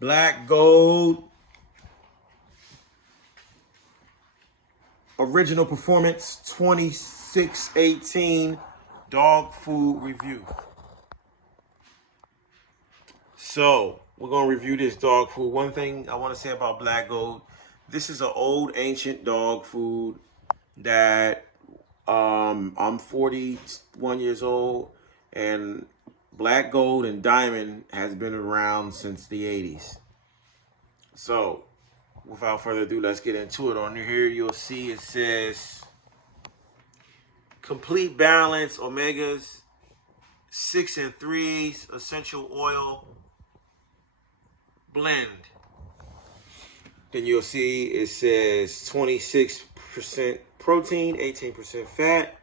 Black Gold Original Performance 2618 Dog Food Review. So, we're going to review this dog food. One thing I want to say about Black Gold, this is an old ancient dog food that I'm 41 years old, and Black Gold and Diamond has been around since the 80s. So, without further ado, let's get into it. On here, you'll see it says Complete Balance, Omegas, 6 and 3s, Essential Oil Blend. Then you'll see it says 26% protein, 18% fat.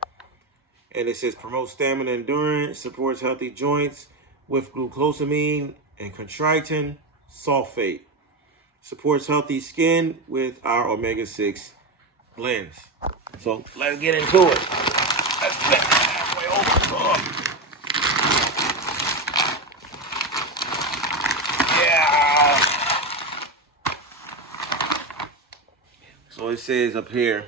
And it says promotes stamina endurance, supports healthy joints with glucosamine and chondroitin sulfate. Supports healthy skin with our omega-6 blends. So let's get into it. Let's flip it halfway over. Yeah. So it says up here,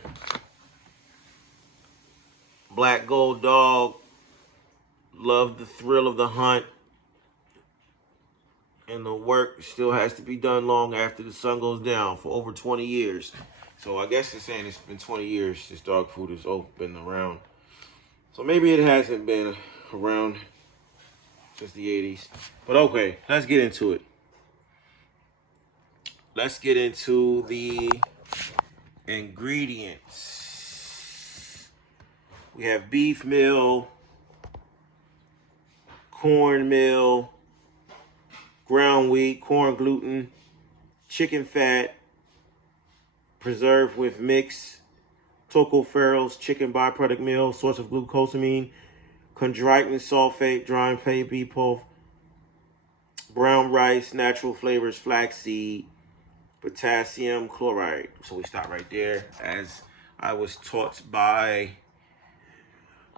Black Gold dog, love the thrill of the hunt, and the work still has to be done long after the sun goes down for over 20 years. So I guess it's saying it's been 20 years this dog food has been around. So maybe it hasn't been around since the 80s. But okay, let's get into it. Let's get into the ingredients. We have beef meal, corn meal, ground wheat, corn gluten, chicken fat, preserved with mixed tocopherols, chicken byproduct meal, source of glucosamine, chondroitin sulfate, dry plant beef pulp, brown rice, natural flavors, flaxseed, potassium chloride. So we stop right there, as I was taught by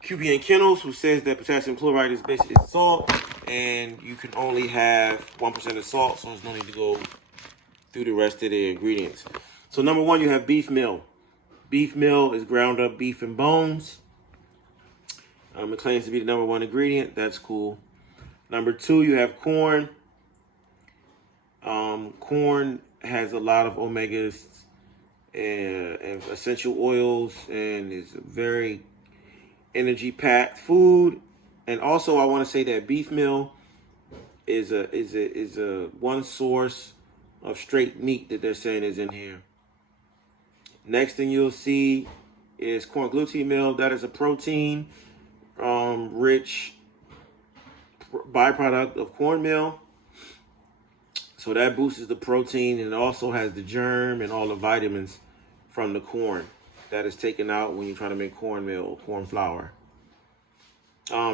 QB Kennels, who says that potassium chloride is basically salt, and you can only have 1% of salt, so there's no need to go through the rest of the ingredients. So number one, you have beef meal. Beef meal is ground up beef and bones. It claims to be the number one ingredient. That's cool. Number two, you have corn. Corn has a lot of omegas and essential oils, and is a very energy-packed food. And also, I want to say that beef meal is a one source of straight meat that they're saying is in here. Next thing you'll see is corn gluten meal. That is a protein rich byproduct of cornmeal. So that boosts the protein, and it also has the germ and all the vitamins from the corn that is taken out when you're trying to make cornmeal or corn flour.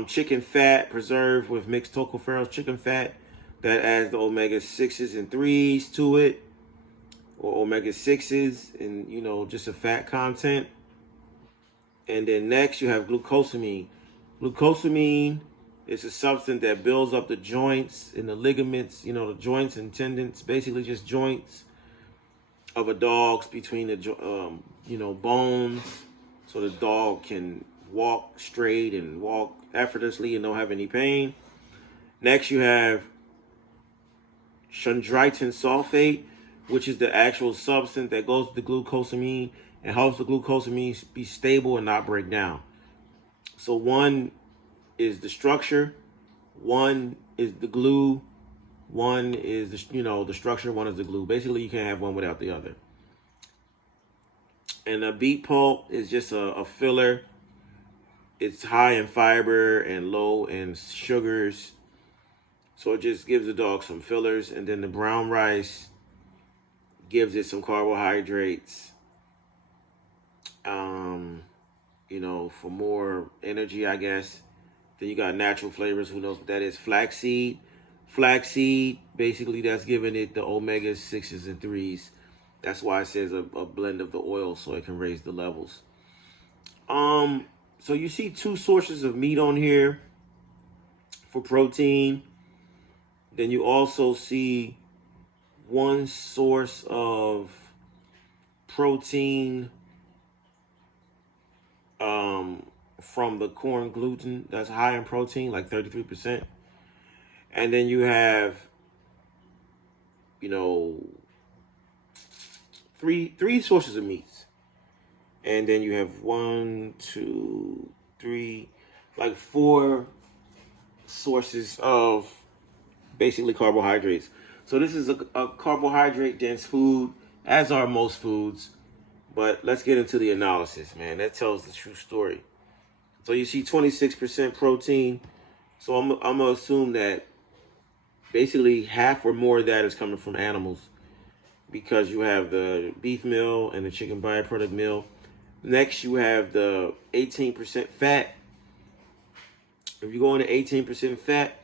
Chicken fat, preserved with mixed tocopherols, chicken fat that adds the omega-6s and 3s to it, or omega-6s, and just a fat content. And then next you have glucosamine. Glucosamine is a substance that builds up the joints and the ligaments, the joints and tendons, basically just joints of a dog's between the bones, so the dog can walk straight and walk effortlessly and don't have any pain. Next you have chondroitin sulfate, which is the actual substance that goes with the glucosamine and helps the glucosamine be stable and not break down. So one is the structure, one is the glue, one is the structure, one is the glue. Basically, you can't have one without the other. And the beet pulp is just a filler. It's high in fiber and low in sugars, so it just gives the dog some fillers. And then the brown rice gives it some carbohydrates, for more energy, I guess. Then you got natural flavors. Who knows what that is? Flaxseed. Flaxseed, basically, that's giving it the omega-6s and 3s. That's why it says a blend of the oil, so it can raise the levels. So you see two sources of meat on here for protein. Then you also see one source of protein from the corn gluten that's high in protein, like 33%. And then you have, you know, three sources of meats. And then you have 1, 2, 3, like 4 sources of basically carbohydrates. So this is a carbohydrate dense food, as are most foods. But let's get into the analysis, man. That tells the true story. So you see 26% protein. So I'm going to assume that basically half or more of that is coming from animals, because you have the beef meal and the chicken byproduct meal. Next, you have the 18% fat. If you go into 18% fat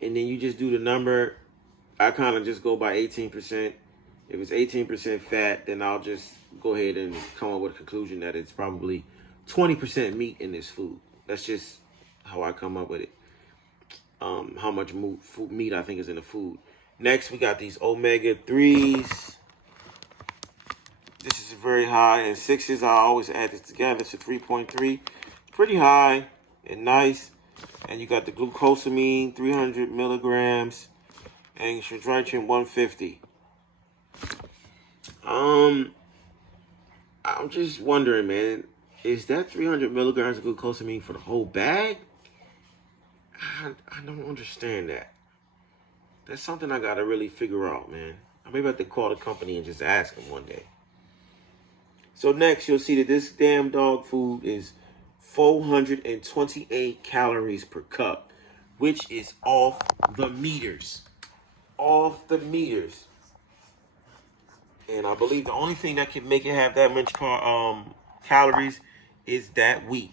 and then you just do the number, I kind of just go by 18%. If it's 18% fat, then I'll just go ahead and come up with a conclusion that it's probably 20% meat in this food. That's just how I come up with it. How much meat I think is in the food. Next, we got these omega-3s. This is very high, and 6s, I always add this together. It's a 3.3. Pretty high and nice. And you got the glucosamine, 300 milligrams, and chondroitin, 150. I'm just wondering, man, is that 300 milligrams of glucosamine for the whole bag? I don't understand that. That's something I gotta really figure out, man. I maybe have to call the company and just ask them one day. So next, you'll see that this damn dog food is 428 calories per cup, which is off the meters. Off the meters. And I believe the only thing that can make it have that much calories is that wheat.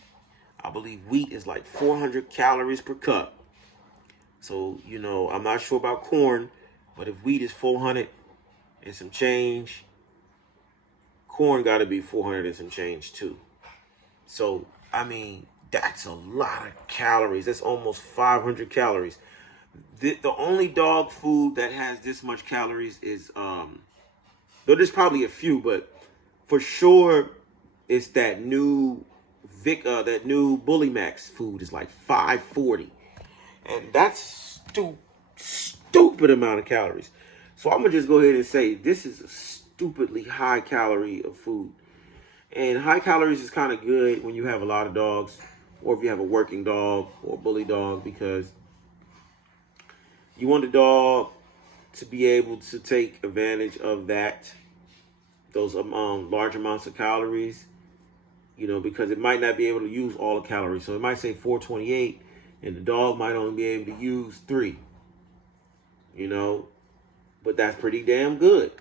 I believe wheat is like 400 calories per cup. So, you know, I'm not sure about corn, but if wheat is 400 and some change, corn got to be 400 and some change too. So, I mean, that's a lot of calories. That's almost 500 calories. The only dog food that has this much calories is, though there's probably a few, but for sure, it's that new Bully Max food is like 540. And that's stupid amount of calories. So I'm going to just go ahead and say this is a stupidly high calorie of food. And high calories is kind of good when you have a lot of dogs, or if you have a working dog or a bully dog, because you want the dog to be able to take advantage of those large amounts of calories, you know, because it might not be able to use all the calories. So it might say 428, and the dog might only be able to use 3, you know, but that's pretty damn good.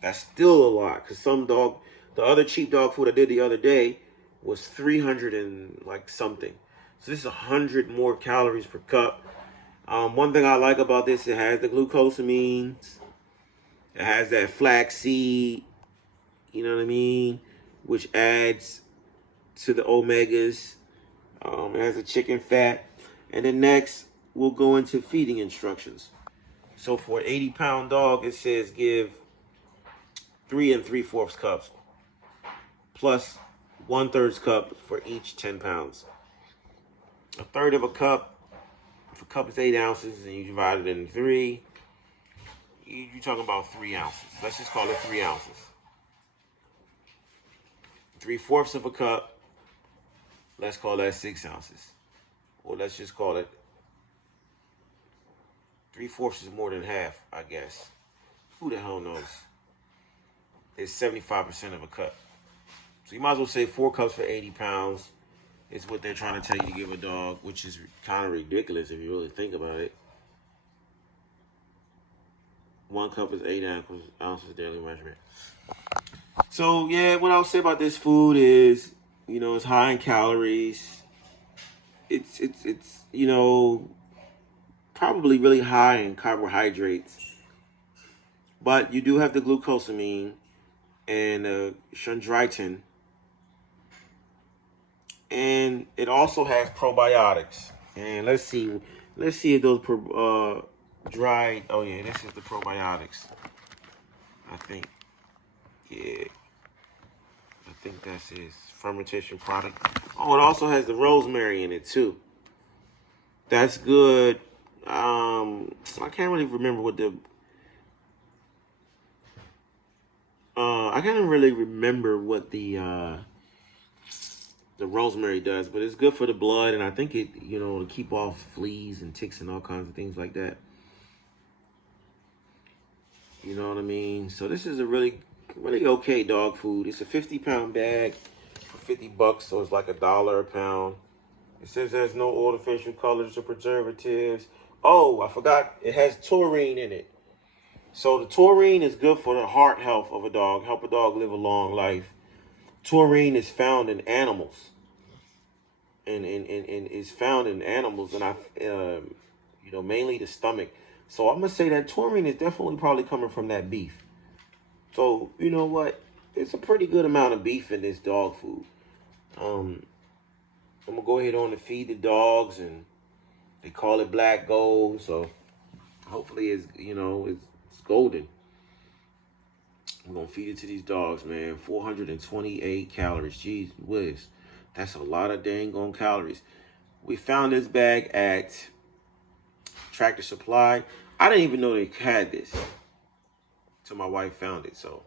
That's still a lot, because the other cheap dog food I did the other day was 300 and like something. So this is 100 more calories per cup. One thing I like about this, it has the glucosamines. It has that flaxseed, you know what I mean, which adds to the omegas. It has a chicken fat. And then next, we'll go into feeding instructions. So for an 80-pound dog, it says give 3 3/4 cups, plus 1/3 cup for each 10 pounds. A third of a cup, if a cup is 8 ounces and you divide it into 3, you're talking about 3 ounces. Let's just call it 3 ounces. 3/4 of a cup, let's call that 6 ounces. Or let's just call it 3/4 is more than half, I guess. Who the hell knows? It's 75% of a cup. So you might as well say 4 cups for 80 pounds is what they're trying to tell you to give a dog, which is kind of ridiculous if you really think about it. 1 cup is 8 ounces daily measurement. So yeah, what I'll say about this food is, you know, it's high in calories. It's you know, probably really high in carbohydrates. But you do have the glucosamine and chondroitin. And it also has probiotics. And let's see if those dried. Oh yeah, this is the probiotics. I think. Yeah. I think that's his fermentation product. Oh, it also has the rosemary in it too. That's good. I can't really remember what I can't really remember what the rosemary does, but it's good for the blood, and I think it, to keep off fleas and ticks and all kinds of things like that. You know what I mean? So this is a really, really okay dog food. It's a 50-pound bag for $50, so it's like $1 a pound. It says there's no artificial colors or preservatives. Oh, I forgot. It has taurine in it. So the taurine is good for the heart health of a dog, help a dog live a long life. Taurine is found in animals. And is found in animals, and mainly the stomach. So I'm gonna say that taurine is definitely probably coming from that beef. So you know what? It's a pretty good amount of beef in this dog food. I'm gonna go ahead on and feed the dogs, and they call it black gold. So hopefully it's golden. We're gonna feed it to these dogs, man. 428 calories. Jeez whiz. That's a lot of dang on calories. We found this bag at Tractor Supply. I didn't even know they had this till my wife found it. So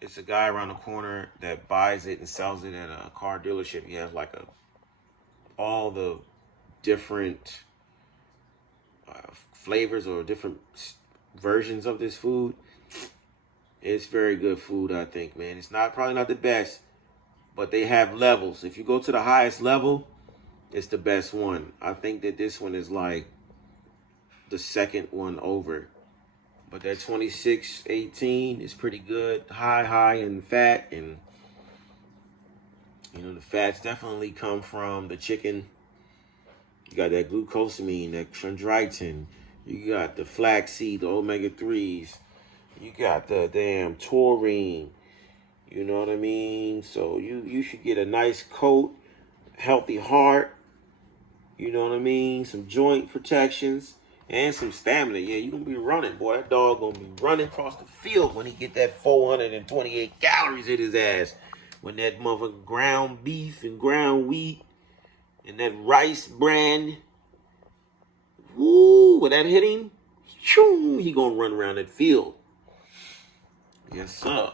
it's a guy around the corner that buys it and sells it at a car dealership. He has like all the different flavors or different versions of this food. It's very good food, I think, man. It's probably not the best, but they have levels. If you go to the highest level, it's the best one. I think that this one is like the second one over. But that 2618 is pretty good. High in fat. And, the fats definitely come from the chicken. You got that glucosamine, that chondroitin. You got the flaxseed, the omega-3s. You got the damn taurine. You know what I mean? So you should get a nice coat, healthy heart. You know what I mean? Some joint protections and some stamina. Yeah, you're going to be running, boy. That dog going to be running across the field when he get that 428 calories in his ass. When that motherfucking ground beef and ground wheat and that rice bran, woo, when that hit him, he going to run around that field. Yes, sir.